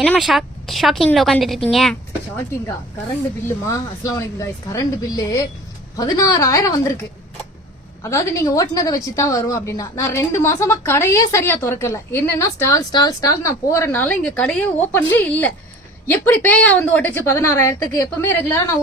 என்னம்மா ஷாக்கிங்ல உட்காந்துட்டு இருக்கீங்க? ஷாக்கிங்கா? கரண்ட் பில்லுமா? அஸ்ஸலாமு அலைக்கும் गाइस. கரண்ட் பில்லு 16,000 வந்திருக்கு. அதாவது நீங்க ஓட்டுனதை வச்சுதான் வரும் அப்படின்னா, நான் 2 மாசமா கடையே சரியா திறக்கல. என்னன்னா ஸ்டால் நான் போறனால இங்க கடையே ஓபன்லயே இல்ல. எப்படி பேயா வந்து ஓட்டுச்சு 16,000க்கு? எப்பவுமே ரெகுலரா நான்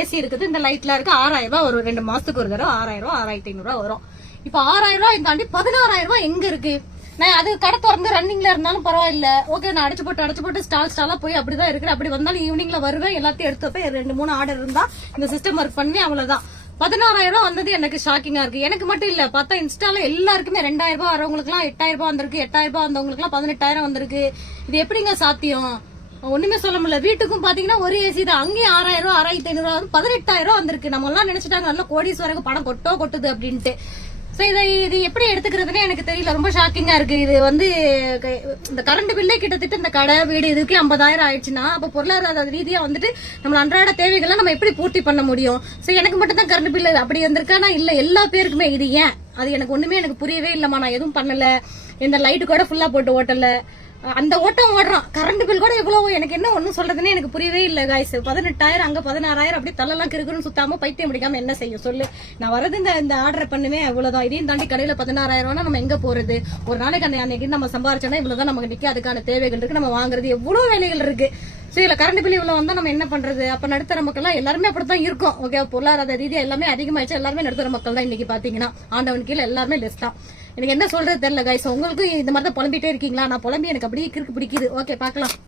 ஏசி இருக்குது, இந்த லைட்ல இருக்கு. 6,000 ரூபாய் வரும் 2 மாசத்துக்கு ஒரு தடவை. 6,000 ரூபாய் 6,500 ரூபாய் வரும். இப்ப 6,000 ரூபாய் தாண்டி 16,000 ரூபாய் எங்க இருக்கு? நான் அது கடை திறந்து ரன்னிங்ல இருந்தாலும் பரவாயில்ல, ஓகே, நான் அடைச்சு போட்டு ஸ்டாலா போய் அப்படிதான் இருக்கிறேன். அப்படி வந்தாலும் ஈவினிங்ல வருவேன், எல்லாத்தையும் எடுத்து போய் 2-3 ஆர்டர் இருந்தா இந்த சிஸ்டம் ஒர்க் பண்ணி அவ்வளவுதான். 16,000 ரூபாய் வந்தது எனக்கு ஷாக்கிங்கா இருக்கு. எனக்கு மட்டும் இல்ல, பார்த்தா இன்ஸ்டால எல்லாருக்குமே 2,000 ரூபாய் வரவங்களுக்கு எல்லாம் 8,000 ரூபாய் வந்திருக்கு, 8,000 ரூபாய் வந்தவங்களுக்கு எல்லாம் 18,000 வந்திருக்கு. இது எப்படிங்க சாத்தியம்? ஒண்ணுமே சொல்ல முடியல. வீட்டுக்கும் பாத்தீங்கன்னா ஒரு ஏசி தான், அங்கேயும் 6,000 ரூபாய் 6,500 ரூபாய் 18,000 ரூபாய் வந்திருக்கு. நம்ம எல்லாம் நினைச்சிட்டாங்க நல்ல கோடீஸ்வரங்க பணம் கொட்டுது அப்படின்ட்டு. இது எப்படி எடுத்துக்கிறதுனே எனக்கு தெரியல. ரொம்ப ஷாக்கிங்கா இருக்கு. இது வந்து இந்த கரண்ட் பில்லே கிட்டத்தட்ட இந்த கடை வீடு இதுக்கு 50,000 ஆயிடுச்சுன்னா, அப்ப பொருளாதார ரீதியா வந்துட்டு நம்ம அன்றாட தேவைகளை நம்ம எப்படி பூர்த்தி பண்ண முடியும்? எனக்கு மட்டும் தான் கரண்ட் பில் அப்படி வந்திருக்கானா? இல்ல எல்லா பேருக்குமே. இது ஏன்? அது எனக்கு ஒண்ணுமே எனக்கு புரியவே இல்லம்மா. நான் எதுவும் பண்ணல, இந்த லைட்டு கூட ஃபுல்லா போட்டு ஓட்டல, அந்த ஓட்டம் ஓடுறான். கரண்ட் பில் கூட எவ்வளவு, எனக்கு என்ன ஒண்ணும் சொல்றதுன்னே எனக்கு புரியவே இல்ல गाइस. 18,000 அங்க 16,000 அப்படி தள்ளலாம் கிருக்குன்னு சுத்தாம பைத்தியம் பிடிக்காம என்ன செய்யும் சொல்லு? நான் வரது இந்த ஆர்டர் பண்ணுவேன், அவ்வளவுதான். இதையும் தாண்டி கடையில 16,000 ரூபாய் நம்ம எங்க போறது? ஒரு நாளைக்கு அன்னைக்கு நம்ம சம்பாரிச்சோம்னா இவ்வளவுதான் நமக்கு நிக்க. அதுக்கான தேவைகள் இருக்கு, நம்ம வாங்குறது எவ்வளவு வேலைகள் இருக்கு. இதுல கரண்ட் பில் இவ்வளவு வந்தா நம்ம என்ன பண்றது? அப்ப நடுத்தர மக்கள் எல்லாம் எல்லாருமே அப்படித்தான் இருக்கும். ஓகே, பொருளாதார ரீதியா எல்லாமே அதிகமாயிடுச்சு. எல்லாருமே நடுத்தர மக்கள் தான் இன்னைக்கு பாத்தீங்கன்னா. ஆண்டவன் கீழே எல்லாருமே லெஸ் தான். எனக்கு என்ன சொல்றது தெரியல गाइस. உங்களுக்கு இந்த மாதிரி தான் புலம்பிட்டே இருக்கீங்களா? நான் புலம்பி எனக்கு அப்படியே கிறுக்கு பிடிக்குது. ஓகே, பாக்கலாம்.